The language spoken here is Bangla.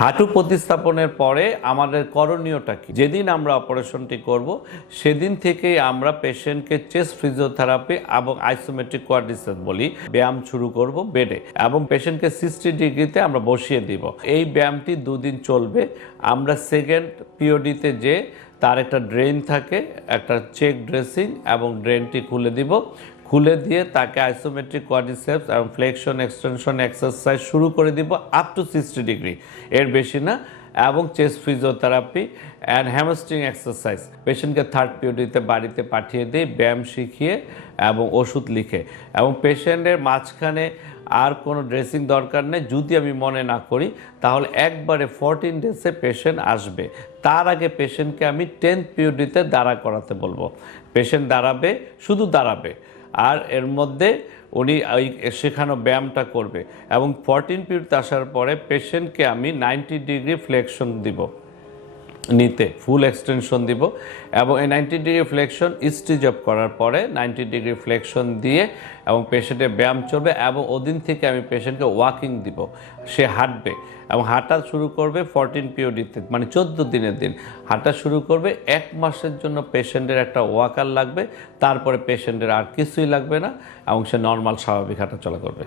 হাঁটু প্রতিস্থাপনের পরে আমাদের করণীয়টা কি? যেদিন আমরা অপারেশনটি করব সেদিন থেকেই আমরা পেশেন্টকে চেস্ট ফিজিওথেরাপি এবং আইসোমেট্রিক কোয়াড্রিসেপস বলি ব্যায়াম শুরু করব বেডে, এবং পেশেন্টকে 60 ডিগ্রিতে আমরা বসিয়ে দিব। এই ব্যায়ামটি দুদিন চলবে। আমরা সেকেন্ড পিওডিতে যে তার একটা ড্রেন থাকে, একটা চেক ড্রেসিং, এবং ড্রেনটি খুলে দিব। খুলে দিয়ে তাকে আইসোমেট্রিক কোয়াড্রিসেপস এবং ফ্লেকশন এক্সটেনশন এক্সারসাইজ শুরু করে দিব আপ টু 60 ডিগ্রি, এর বেশি না। এবং chest physiotherapy and hamstring exercise পেশেন্টকে থার্ড পিরিয়ডে বাড়িতে পাঠিয়ে দিই ব্যায়াম শিখিয়ে এবং ওষুধ লিখে। এবং পেশেন্টের মাঝখানে আর কোনো ড্রেসিং দরকার নেই। যদি আমি মনে না করি তাহলে একবারে 14 ডেজে পেশেন্ট আসবে। তার আগে পেশেন্টকে আমি 10th পিরিয়ডে দাঁড়া করাতে বলবো। পেশেন্ট দাঁড়াবে, শুধু দাঁড়াবে, আর এর মধ্যে উনি ওই শেখানো ব্যায়ামটা করবে। এবং 14 পিরিয়ডে আসার পরে পেশেন্টকে আমি 90 ডিগ্রি ফ্লেকশন দিব, নিতে ফুল এক্সটেনশন দিব। এবং এই 90 ডিগ্রি ফ্লেকশন স্টিচ আপ করার পরে 90 ডিগ্রি ফ্লেকশন দিয়ে এবং পেশেন্টের ব্যায়াম চলবে। এবং ওদিন থেকে আমি পেশেন্টকে ওয়াকিং দিব, সে হাঁটবে এবং হাঁটা শুরু করবে 14 পিওডিতে, মানে 14 দিনের দিন হাঁটা শুরু করবে। 1 মাসের জন্য পেশেন্টের একটা ওয়াকার লাগবে, তারপরে পেশেন্টের আর কিছুই লাগবে না এবং সে নর্মাল স্বাভাবিক হাঁটা চলা করবে।